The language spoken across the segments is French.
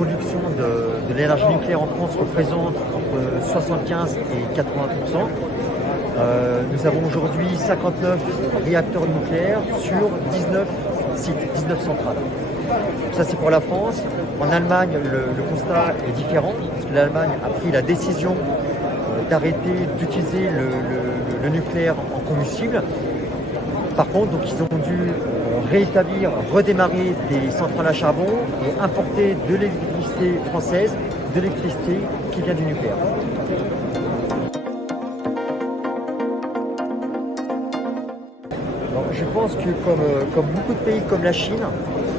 production de l'énergie nucléaire en France représente entre 75 et 80%. Nous avons aujourd'hui 59 réacteurs nucléaires sur 19 sites, 19 centrales. Ça c'est pour la France. En Allemagne, le constat est différent, parce que l'Allemagne a pris la décision d'arrêter d'utiliser le nucléaire en combustible. Par contre, donc, ils ont dû réétablir, redémarrer des centrales à charbon et importer de l'électricité française, de l'électricité qui vient du nucléaire. Alors, je pense que comme beaucoup de pays comme la Chine,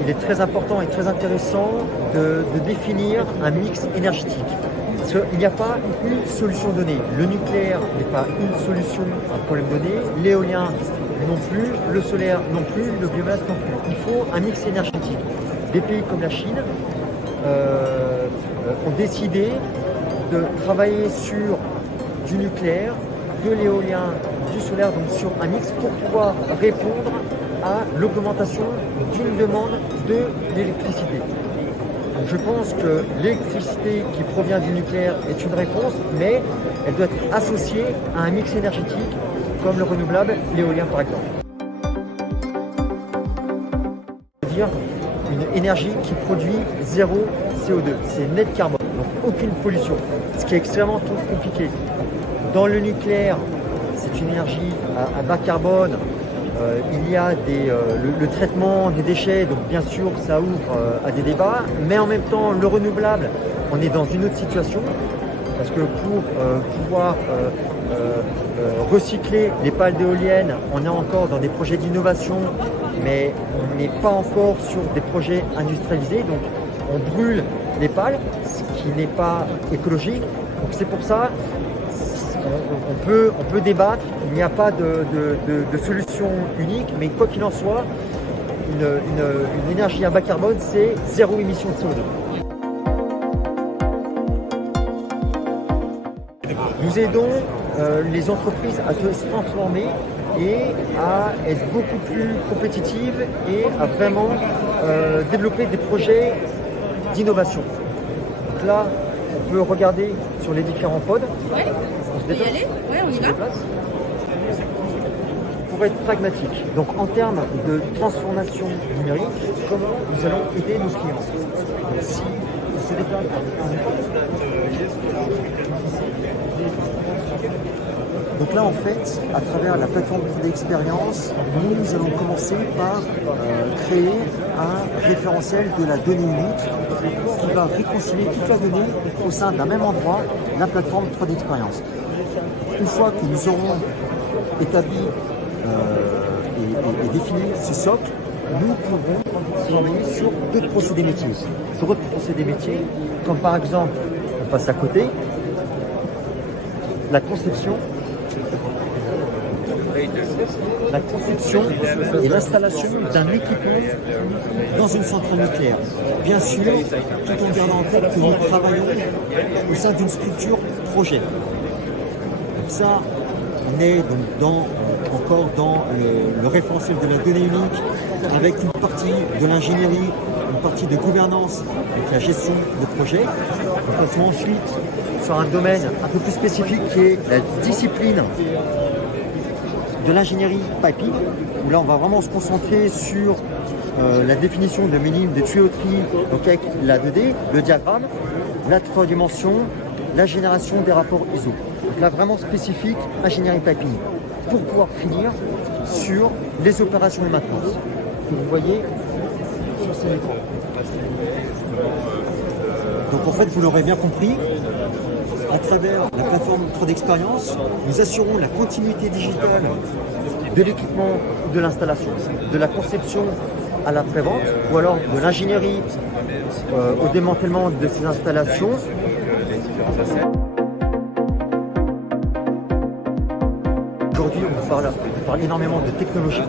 il est très important et très intéressant de définir un mix énergétique. Parce qu'il n'y a pas une solution donnée. Le nucléaire n'est pas une solution à un problème donné, l'éolien non plus, le solaire non plus, le biomasse non plus. Il faut un mix énergétique. Des pays comme la Chine ont décidé de travailler sur du nucléaire, de l'éolien, du solaire, donc sur un mix pour pouvoir répondre à l'augmentation d'une demande de l'électricité. Donc je pense que l'électricité qui provient du nucléaire est une réponse, mais elle doit être associée à un mix énergétique comme le renouvelable, l'éolien par exemple. C'est-à-dire une énergie qui produit zéro CO2, c'est net carbone, donc aucune pollution, ce qui est extrêmement compliqué. Dans le nucléaire, c'est une énergie à bas carbone. Il y a le traitement des déchets, donc bien sûr ça ouvre à des débats, mais en même temps le renouvelable, on est dans une autre situation, parce que pour pouvoir recycler les pales d'éoliennes, on est encore dans des projets d'innovation, mais on n'est pas encore sur des projets industrialisés, donc on brûle les pales, ce qui n'est pas écologique, donc c'est pour ça on peut débattre, il n'y a pas de solution unique, mais quoi qu'il en soit, une énergie à bas carbone, c'est zéro émission de CO2. Nous aidons les entreprises à se transformer et à être beaucoup plus compétitives et à vraiment développer des projets d'innovation. Donc là, on peut regarder sur les différents pods. Ouais. On peut y aller? Ouais, on y va. Pour être pragmatique, donc en termes de transformation numérique, comment nous allons aider nos clients? Donc, si on se déplace donc là, en fait, à travers la plateforme d'expérience, nous allons commencer par créer un référentiel de la donnée unique qui va réconcilier toute la donnée au sein d'un même endroit, la plateforme 3D Expérience. Une fois que nous aurons établi et défini ce socle, nous pourrons travailler sur d'autres procédés métiers. Sur d'autres procédés métiers, comme par exemple, on passe à côté, la conception et l'installation d'un équipement dans une centrale nucléaire. Bien sûr, tout en gardant en tête que nous travaillons au sein d'une structure projet. Donc ça, on est donc encore dans le référentiel de la donnée unique, avec une partie de l'ingénierie, une partie de gouvernance, donc la gestion de projet. On passe ensuite sur un domaine un peu plus spécifique qui est la discipline de l'ingénierie piping, où là on va vraiment se concentrer sur la définition de minimum de tuyauterie, donc avec la 2D, le diagramme, la 3 dimensions, la génération des rapports ISO. Donc là vraiment spécifique ingénierie piping, pour pouvoir finir sur les opérations de maintenance que vous voyez sur cet écran. Donc en fait, vous l'aurez bien compris, à travers la plateforme 3D Expérience, nous assurons la continuité digitale de l'équipement ou de l'installation, de la conception à la prévente, ou alors de l'ingénierie au démantèlement de ces installations. Aujourd'hui, on parle énormément de technologies,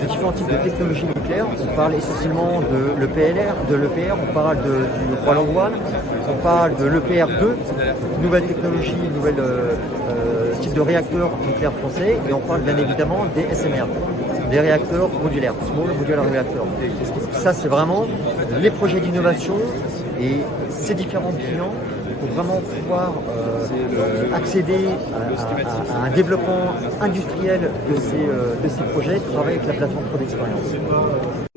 de différents types de technologies nucléaires. On parle essentiellement de l'EPR, on parle du Roland One, on parle de l'EPR2, nouvelle technologie, nouvel type de réacteur nucléaire français, et on parle bien évidemment des SMR, des réacteurs modulaires, Small Modular Reactor. Ça, c'est vraiment les projets d'innovation Et ces différents clients, pour vraiment pouvoir accéder à un développement industriel de ces projets, travaillent avec la plateforme Pro d'Expérience.